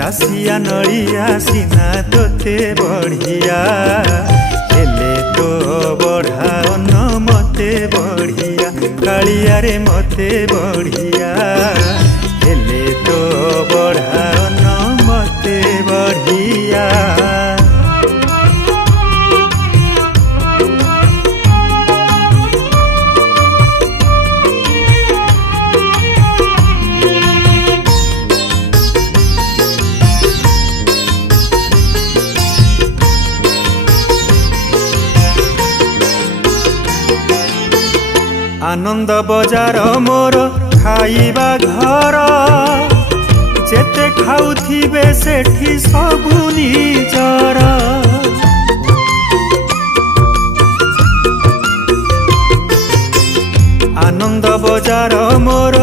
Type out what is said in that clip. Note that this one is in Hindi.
दासिया नड़िया सीना तोते बढ़िया हेले तो बढ़ा न मते बढ़िया कालिया रे मते बढ़िया हेले तो बढ़ा न मते बढ़िया। आनंद बजार मोर खाइबा घर जेते खाउथिबे सेठी सबु निजर। आनंद बजार मोर